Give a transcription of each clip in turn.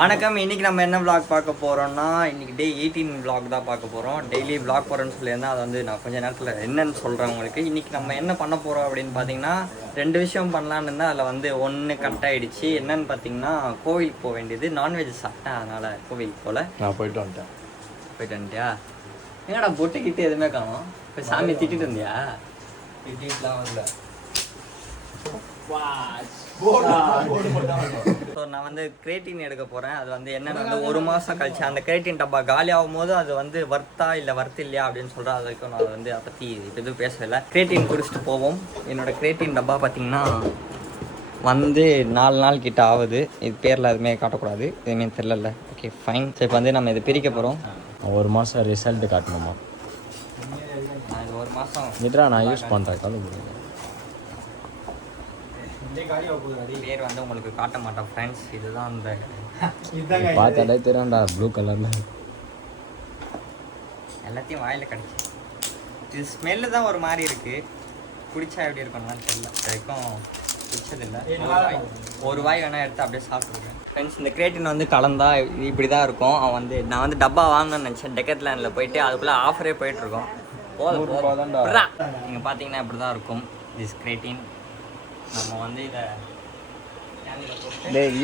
வணக்கம். இன்றைக்கி நம்ம என்ன விளாக் பார்க்க போகிறோம்னா, இன்றைக்கி டே 18 விளாக் தான் பார்க்க போகிறோம். டெய்லி விளாக் போகிறேன்னு சொல்லியிருந்தால் அதை வந்து நான் கொஞ்சம் நேரத்தில் என்னென்னு சொல்கிறேன் உங்களுக்கு. இன்றைக்கி நம்ம என்ன பண்ண போகிறோம் அப்படின்னு பார்த்தீங்கன்னா, 2 விஷயம் பண்ணலான்னு இருந்தால் அதில் வந்து ஒன்று கட் ஆகிடுச்சு. என்னென்னு பார்த்தீங்கன்னா, கோவிலுக்கு போக வேண்டியது. நான்வெஜ் சாப்பிட்டேன், அதனால் கோவிலுக்கு போகல. நான் போயிட்டு வந்துட்டியா? என்னடா பொட்டுக்கிட்டு எதுவுமே காணும். இப்போ சாமியை திட்டிட்டு இருந்தியா? திட்டிட்டுலாம் வரல. ஸோ நான் வந்து கிரேட்டின் எடுக்க போகிறேன். அது வந்து என்னென்னு வந்து 1 மாதம் கழிச்சு அந்த கிரேட்டின் டப்பா காலி ஆகும் போது அது வந்து வர்த்தா இல்லை வர்த்து இல்லையா அப்படின்னு சொல்கிறேன். அது வரைக்கும் நான் வந்து அதை பற்றி எதுவும் பேசலை. கிரேட்டின் குடிச்சிட்டு போவோம். என்னோடய கிரேட்டின் டப்பா பார்த்திங்கன்னா வந்து 4 நாள் கிட்ட ஆகுது. இது பேரில் எதுவுமே காட்டக்கூடாது, எதுவுமே தெரில. Okay fine. ஸோ இப்போ வந்து நம்ம இதை பிரிக்க போகிறோம். 1 மாதம் ரிசல்ட்டு காட்டணுமா? நான் இது 1 மாதம் இதுதான் நான் யூஸ் பண்ணுறேன். கலந்து பேர் வந்து உங்களுக்கு காட்ட மாட்டேன் ஃப்ரெண்ட்ஸ். இதுதான் அந்த பார்த்தாலே தெரியும்டா, ப்ளூ கலரில் எல்லாத்தையும் வாயில் கிடச்சி. இது ஸ்மெல்லு தான் ஒரு மாதிரி இருக்குது. குடித்தா எப்படி இருக்கணும்லாம் தெரியல. வரைக்கும் குடிச்சதில்லை. ஒரு வாய் வேணால் எடுத்து அப்படியே சாப்பிட்ருக்கேன் ஃப்ரெண்ட்ஸ். இந்த கிரேட்டின் வந்து கலந்தா இப்படி தான் இருக்கும். அவன் வந்து நான் வந்து டப்பா வாங்கணும்னு நினச்சேன். டெக்கத்லாண்டில் போயிட்டு அதுக்குள்ளே ஆஃபரே போயிட்டுருக்கோம். நீங்கள் பார்த்தீங்கன்னா இப்படி தான் இருக்கும் திஸ் கிரேட்டின். நம்ம வந்து இதை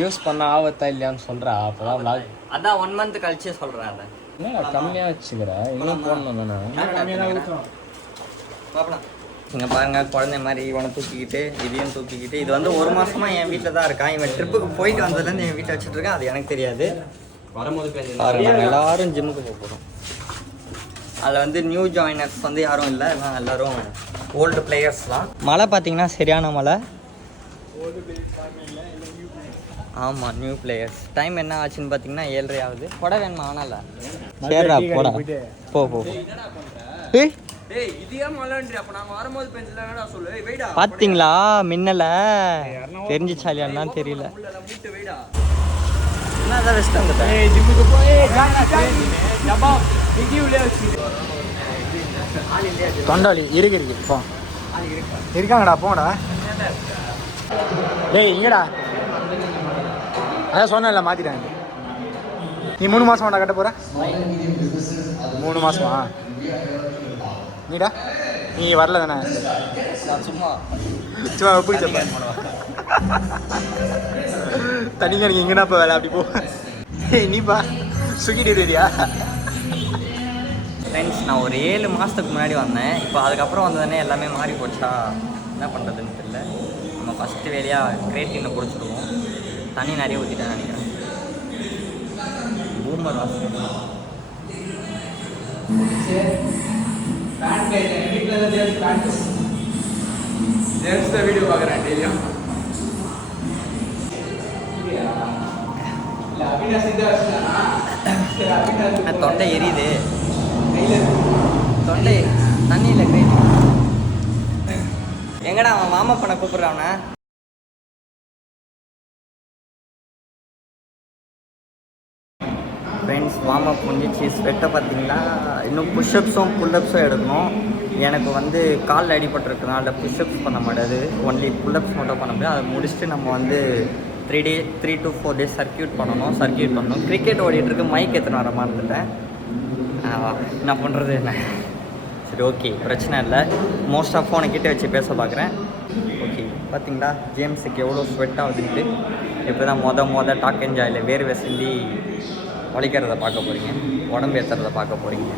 யூஸ் பண்ண ஆபத்தா இல்லையான்னு சொல்கிறா. அப்போதான் அதான் 1 மந்த் கழிச்சே சொல்கிறேன். அதை என்ன கம்மியாக வச்சுக்கிறேன், இன்னும் போடணும் தானே. இங்கே பாருங்கள், குழந்தை மாதிரி இவனை தூக்கிக்கிட்டு இதையும் தூக்கிக்கிட்டு. இது வந்து 1 மாதமாக என் வீட்டில் தான் இருக்கான். இவன் ட்ரிப்புக்கு போயிட்டு வந்ததுலேருந்து என் வீட்டில் வச்சுட்ருக்கேன். அது எனக்கு தெரியாது. வரும்போது நாங்கள் எல்லோரும் ஜிம்முக்கு போக போகிறோம். அதில் வந்து நியூ ஜாயினர்ஸ் வந்து யாரும் இல்லை. எல்லோரும் ஓல்டு பிளேயர்ஸ் தான். மழை பார்த்தீங்கன்னா சரியான மழை. ஆமாம், நியூ பிளேயர்ஸ். டைம் என்ன ஆச்சுன்னு பார்த்தீங்கன்னா 7:30 ஆகுது. கொடை வேணுமா? ஆனால் சரிடா போடா போ. பார்த்தீங்களா மின்னல? தெரிஞ்சிச்சா இல்லையான்னு தான் தெரியல. என்னதான் வெஸ்ட் தொண்டாளி இருக்கு போ இருக்காங்கடா, போங்கடா. டேய் இங்கடா, அதான் சொன்னேன்ல மாற்றிட்டாங்க. நீ 3 மாதமாடா கட்ட போகிற? 3 மாதமா? நீடா நீ வரல தானே? சும்மா எப்படி தனிங்க நீங்கள் எங்கேனா இப்போ வேலை அப்படி போ. நீப்பா சுகிட்டு தெரியா ஃப்ரெண்ட்ஸ்? நான் ஒரு 7 மாதத்துக்கு முன்னாடி வந்தேன். இப்போ அதுக்கப்புறம் வந்ததுனே எல்லாமே மாறி போச்சா, என்ன பண்ணுறதுன்னு தெரியல. நம்ம ஃபஸ்ட்டு வேலையாக கிரேட்டினை குடிச்சிடுவோம். தண்ணி நிறைய ஊற்றிட்டேன்னு நினைக்கிறேன். பூமர் வாசம் வீடியோ பார்க்குறேன் டெய்லியும். தொண்டை எரியுது. தொண்டை தண்ணியில் கிரேட்டி. எங்கடா அவன் மாமா பண்ண கூப்பிட்றாவனா? ஃப்ரெண்ட்ஸ், வார்ம் அப் முடிஞ்சிச்சு. ஸ்வெட்டை பார்த்தீங்களா? இன்னும் புஷ்அப்ஸும் புல்லப்ஸும் எடுக்கணும். எனக்கு வந்து காலில் அடிபட்டுருக்குனால புஷ்அப்ஸ் பண்ண முடியாது, ஒன்லி புல்லப்ஸ் மட்டும் பண்ண முடியாது. அதை முடிச்சுட்டு நம்ம வந்து 3 to 4 days சர்க்கியூட் பண்ணணும். கிரிக்கெட் ஓடிட்டுருக்கு. மைக் எத்தனை வர மறந்துட்டேன். என்ன பண்ணுறது என்ன? சரி ஓகே, பிரச்சனை இல்லை. மோஸ்ட் ஆஃப் ஃபோனை கிட்டே வச்சு பேச பார்க்குறேன். ஓகே, பார்த்தீங்களா ஜேம்ஸுக்கு எவ்வளோ ஸ்வெட் ஆகுதுன்ட்டு. இப்போ தான் மொதல் டாக் என்ஜாயில் வேர்வை சிந்தி உழைக்கிறத பார்க்க போகிறீங்க, உடம்பு ஏற்றுறத பார்க்க போகிறீங்க.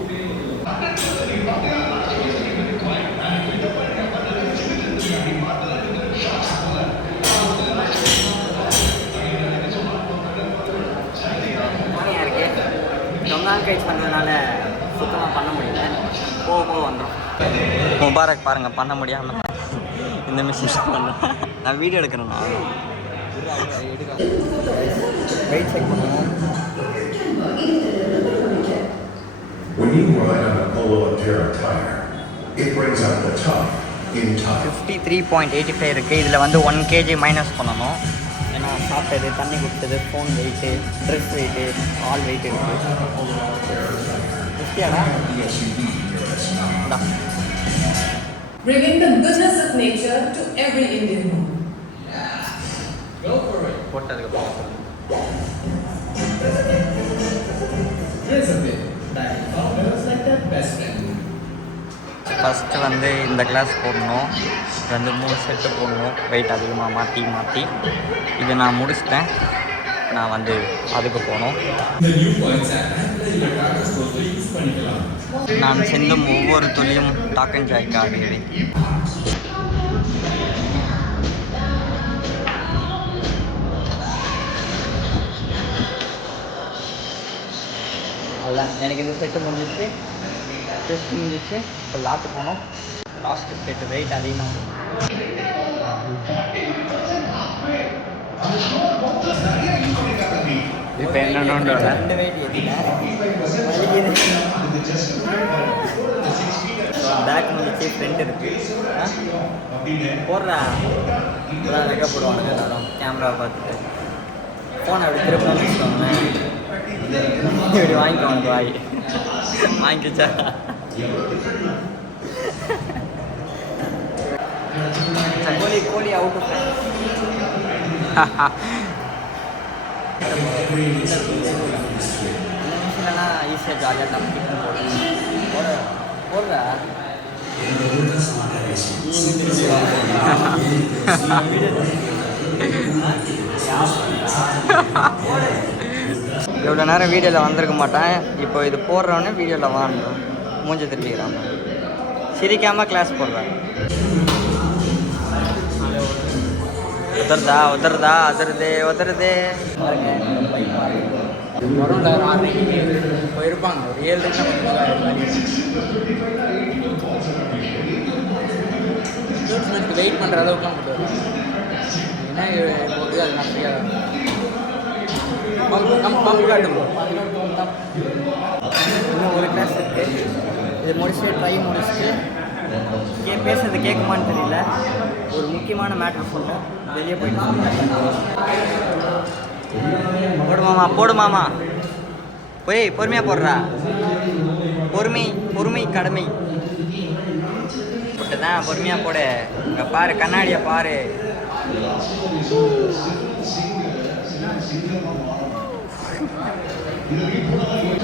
ரொம்ப நாள் கழிச்சு பண்ணதுனால சுத்தமாக பண்ண முடியல. போக வந்துடும். முபாரக் பாருங்கள், பண்ண முடியாமல் இந்த மிஷின் பண்ண. நான் வீடியோ எடுக்கிறேன்னா வெயிட் செக் பண்ணுவோம். When you ride on a Polo Terra tire, it brings out the tough in time. 53.85 இருக்குது. இதில் வந்து 1 kg மைனஸ் பண்ணணும். ஏன்னா சாப்பிட்டது, தண்ணி குடிச்சது, phone weight, dress weight, all weight இருக்குது. 50ஆடா? Bringing the goodness of nature to every Indian home. போட்டதுக்கு அப்புறம் ஃபஸ்ட்டு வந்து இந்த கிளாஸ் போடணும், 2-3 செட்டு போடணும், வெயிட் அதிகமாக மாற்றி இது நான் முடிச்சிட்டேன். நான் வந்து அதுக்கு போகணும். நான் செல்லும் ஒவ்வொரு துளியும் டாக் அண்ட் ஜாய்க்கு ஆகிறது. அதான் எனக்கு இந்த செட்டு முடிஞ்சிச்சு, டெஸ்ட் முடிஞ்சிச்சு. இப்போ லாட்டு போனோம். லாஸ்ட்டு செட்டு வெயிட் அதிகமாக. இப்போ என்னென்ன 2 வெயிட் ஏற்றிட்டேன். பேக் முடிச்சு ஃப்ரெண்ட் இருக்கு போடுறா. இப்போதான் ரெக்க போடுவானுங்க எல்லாரும் கேமராவை பார்த்துட்டு. ஃபோனை அப்படி திருப்பணும்னு வச்சுக்கோங்களேன், இப்படி வாங்கிக்குவாங்க. வாங்கிச்சா கோழி அவுட் இல்லைன்னா ஈஸியாக ஜாலியாக தப்பிட்டு போடுற. இவ்வளோ நேரம் வீடியோவில் வந்திருக்க மாட்டேன். இப்போ இது போடுறோன்னே வீடியோவில் வாங்கணும். மூஞ்சி திருப்பிக்கிறான். சிரிக்காமல் கிளாஸ் போடுறேன். உதறதா உதறுதே பாருங்க. போயிருப்பாங்க ஒரு 7 வெயிட் பண்ணுற அளவுக்குலாம் கொண்டு வரும். ஏன்னா போகுது அது நான் இன்னும் ஒரு கிளாஸ் இருக்குது. இது முடிச்சுட்டு ட்ரை முடிச்சுட்டு பேசுறது கேட்குமான்னு தெரியல. ஒரு முக்கியமான மேட்ரு சொல்லணும், வெளியே போயிட்டு போடு மாமா போய் பொறுமையாக போடுறா. பொறுமை கடமை போட்டு தான் பொறுமையாக போடு. இங்கே பாரு, கண்ணாடியை பாரு.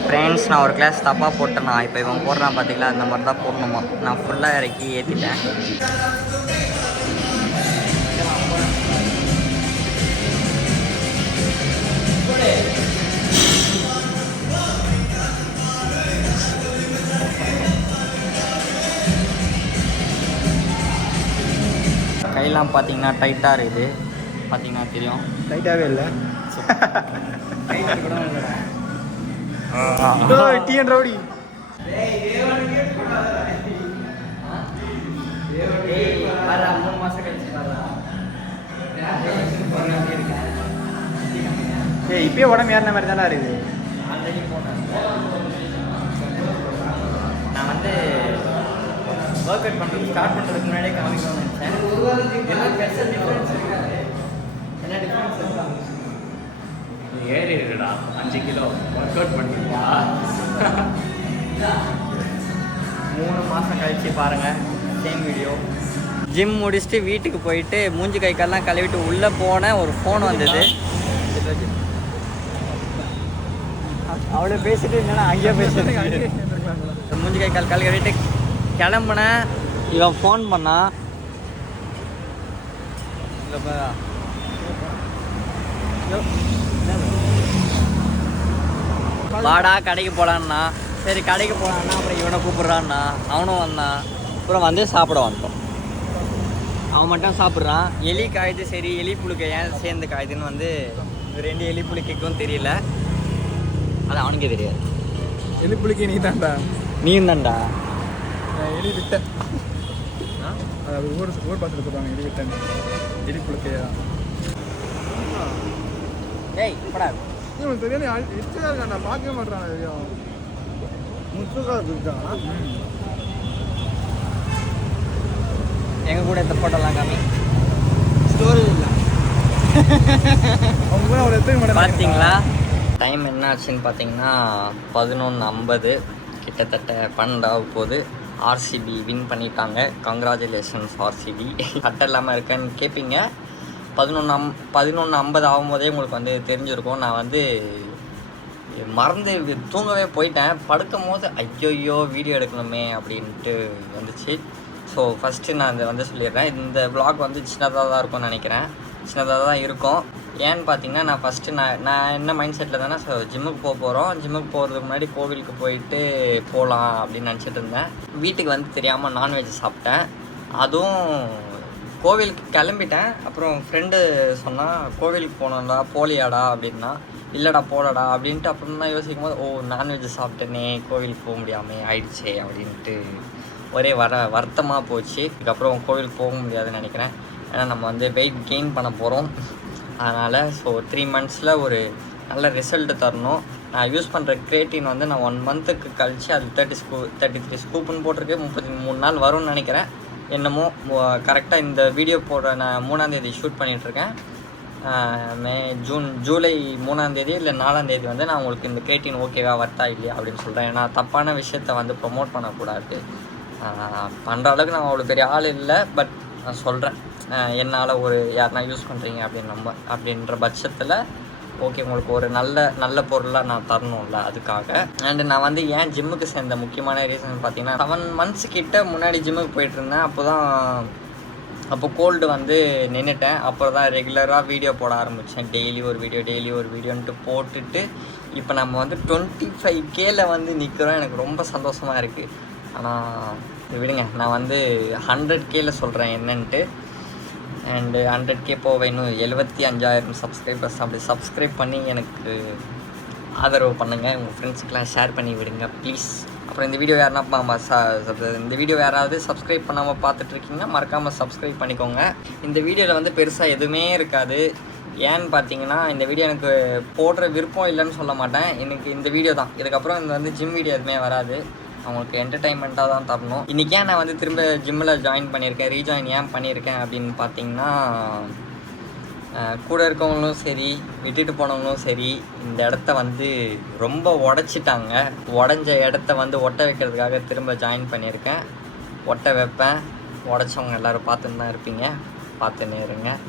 ஃப்ரெண்ட்ஸ், நான் ஒரு கிளாஸ் தப்பாக போட்டேன்னா இப்போ இவன் போடுறான் பார்த்தீங்களா, அந்த மாதிரி தான் போடணுமா. நான் ஃபுல்லாக இறக்கி ஏற்றிட்டேன். கையெல்லாம் பார்த்தீங்கன்னா டைட்டாக இருக்குது. பார்த்தீங்கன்னா தெரியும், டைட்டாகவே இல்லை. கூட இல்லைடா. டிஎன் ரவுடி வர 3 மாதம் கழிச்சு இப்பயே உடம்பு ஏறின மாதிரி தானே இருக்குது. ஆல்ரெடி போனேன். நான் வந்து ஒர்க் அவுட் பண்ணுறது ஸ்டார்ட் பண்ணுறதுக்கு முன்னாடியே காமிக்கணும்னு நினச்சேன். என்ன ஸ்பெஷல் டிஃப்ரென்ஸ் இருக்காது. என்ன டிஃப்ரென்ஸ் இருக்கா? ஏறி இருக்குடா 5 கிலோ ஒர்க் அவுட் பண்ணிருக்கா. 3 மாதம் கழிச்சு பாருங்கள் சேம் வீடியோ. ஜிம் முடிச்சுட்டு வீட்டுக்கு போயிட்டு மூஞ்சி கை கால்லாம் கழுவிட்டு உள்ளே போனேன். ஒரு ஃபோன் வந்தது. அவ்வளோ பேசிட்டு என்னன்னா அங்கேயே பேசிட்டு மூஞ்சி கை கால் கழுவிட்டு கிளம்புனேன். இவன் ஃபோன் பண்ணான். வாடா கடைக்கு போகலான்னா, சரி கடைக்கு போகலான்னா அப்புறம் இவனை கூப்பிட்றான்னா அவனும் வந்தான். அப்புறம் வந்து சாப்பிட வந்தோம். அவன் மட்டும் சாப்பிட்றான். எலி காயுது, சரி எலி புழுக்க ஏன் சேர்ந்து காயுதுன்னு வந்து 2 எலி புழுக்கைக்கும் தெரியல. அது அவனுக்கே தெரியாது. எலி புளிக்க நீ தான்டா. நீ தான்டா எலி விட்டேன். அது ஊர் பாசத்தில் சொல்லுவாங்க, எலி விட்டேன். எலி புளிக்கையா? ஏய் படா இவன் தெரியாது. இஷ்டா இருக்கான், நான் பார்க்கவே மாட்டேறான். தெரியும் முத்துக்காக இருக்கான். எங்கள் கூட இந்த ஃபோட்டோலாம் காமி. ஸ்டோரேஜ் இல்லை. அவங்க கூட அவர் எத்தனை மாட்டேன். பார்த்தீங்களா டைம் என்ன ஆச்சுன்னு பார்த்தீங்கன்னா 11:50 கிட்டத்தட்ட 12 போது. ஆர்சிபி வின் பண்ணிட்டாங்க. Congratulations RCB. கட்ட இல்லாமல் இருக்கேன்னு கேட்பீங்க. 11:50 ஆகும்போதே உங்களுக்கு வந்து தெரிஞ்சிருக்கும். நான் வந்து மறந்து தூங்கவே போயிட்டேன். படுக்கும் போது ஐயோ வீடியோ எடுக்கணுமே அப்படின்ட்டு வந்துச்சு. ஸோ ஃபஸ்ட்டு நான் இதை வந்து சொல்லிடுறேன். இந்த vlog வந்து சின்னதாக தான் இருக்கும்னு நினைக்கிறேன். சின்னதாக தான் இருக்கும். ஏன்னு பார்த்தீங்கன்னா நான் ஃபஸ்ட்டு நான் என்ன மைண்ட் செட்டில் தானே ஜிம்முக்கு போகிறோம். ஜிம்முக்கு போகிறதுக்கு முன்னாடி கோவிலுக்கு போயிட்டு போகலாம் அப்படின்னு நினச்சிட்டு இருந்தேன். வீட்டுக்கு வந்து தெரியாமல் நான்வெஜ் சாப்பிட்டேன். அதுவும் கோவிலுக்கு கிளம்பிட்டேன். அப்புறம் ஃப்ரெண்டு சொன்னால் கோவிலுக்கு போனோம்டா போலியாடா அப்படின்னா, இல்லைடா போகலடா அப்படின்ட்டு. அப்புறம் தான் யோசிக்கும் போது நான்வெஜ் சாப்பிட்டேனே கோவிலுக்கு போக முடியாமல் ஆயிடுச்சே அப்படின்ட்டு ஒரே வருத்தமாக போச்சு. இதுக்கப்புறம் கோவிலுக்கு போக முடியாதுன்னு நினைக்கிறேன். ஏன்னா நம்ம வந்து வெயிட் கெயின் பண்ண போகிறோம். அதனால் 3 monthஸில் ஒரு நல்ல ரிசல்ட்டு தரணும். நான் யூஸ் பண்ணுற கிரியேட்டின் வந்து நான் 1 monthக்கு கழித்து அது 33 ஸ்கூப்புன்னு போட்டிருக்கு. 33 நாள் வரும்னு நினைக்கிறேன். என்னமோ கரெக்டாக இந்த வீடியோ போட நான் 3ஆம் தேதி ஷூட் பண்ணிகிட்ருக்கேன். ஜூலை 3ஆம் தேதி இல்லை 4ஆம் தேதி வந்து நான் உங்களுக்கு இந்த கிரியேட்டின் ஓகேவா வர்த்தா இல்லையா அப்படின்னு சொல்கிறேன். ஏன்னா தப்பான விஷயத்தை வந்து ப்ரொமோட் பண்ணக்கூடாது. பண்ணுற அளவுக்கு நான் அவ்வளோ பெரிய ஆள் இல்லை. பட் நான் சொல்கிறேன், என்னால் ஒரு யாருனா யூஸ் பண்ணுறீங்க அப்படின்ற பட்சத்தில் ஓகே உங்களுக்கு ஒரு நல்ல பொருளாக நான் தரணும்ல, அதுக்காக. அண்டு நான் வந்து ஏன் ஜிம்முக்கு சேர்ந்த முக்கியமான ரீசன் பார்த்தீங்கன்னா 7 months கிட்ட முன்னாடி ஜிம்முக்கு போயிட்டுருந்தேன். அப்போ கோல்டு வந்து நின்றுட்டேன். அப்புறம் தான் ரெகுலராக வீடியோ போட ஆரம்பித்தேன். டெய்லி ஒரு வீடியோன்ட்டு போட்டுட்டு இப்போ நம்ம வந்து 25Kல வந்து நிற்கிறோம். எனக்கு ரொம்ப சந்தோஷமாக இருக்குது. ஆனால் விடுங்க, நான் வந்து 100Kல சொல்கிறேன் என்னன்ட்டு. அண்டு 100K போக இன்னும் 75,000 சப்ஸ்கிரைபர்ஸ். அப்படி சப்ஸ்கிரைப் பண்ணி எனக்கு ஆதரவு பண்ணுங்கள். உங்கள் ஃப்ரெண்ட்ஸுக்கெலாம் ஷேர் பண்ணி விடுங்க ப்ளீஸ். அப்புறம் இந்த வீடியோ யாராவது சப்ஸ்கிரைப் பண்ணாமல் பார்த்துட்ருக்கீங்கன்னா மறக்காமல் சப்ஸ்கிரைப் பண்ணிக்கோங்க. இந்த வீடியோவில் வந்து பெருசாக எதுவுமே இருக்காது. ஏன்னு பார்த்தீங்கன்னா இந்த வீடியோ எனக்கு போடுற விருப்பம் இல்லைன்னு சொல்ல மாட்டேன். எனக்கு இந்த வீடியோ தான். இதுக்கப்புறம் இந்த வந்து ஜிம் வீடியோ எதுவுமே வராது. அவங்களுக்கு என்டர்டைன்மெண்ட்டாக தான் தரணும். இன்றைக்கி ஏன் நான் வந்து திரும்ப ஜிம்மில் ஜாயின் பண்ணியிருக்கேன், ரீஜாயின் ஏன் பண்ணியிருக்கேன் அப்படின்னு பார்த்தீங்கன்னா, கூட இருக்கவங்களும் சரி விட்டுட்டு போனவங்களும் சரி இந்த இடத்த வந்து ரொம்ப உடச்சிட்டாங்க. உடஞ்ச இடத்த வந்து ஒட்ட வைக்கிறதுக்காக திரும்ப ஜாயின் பண்ணியிருக்கேன். ஒட்ட வைப்பேன். உடச்சவங்க எல்லோரும் பார்த்துன்னு தான் இருப்பீங்க. பார்த்துன்னு இருங்க.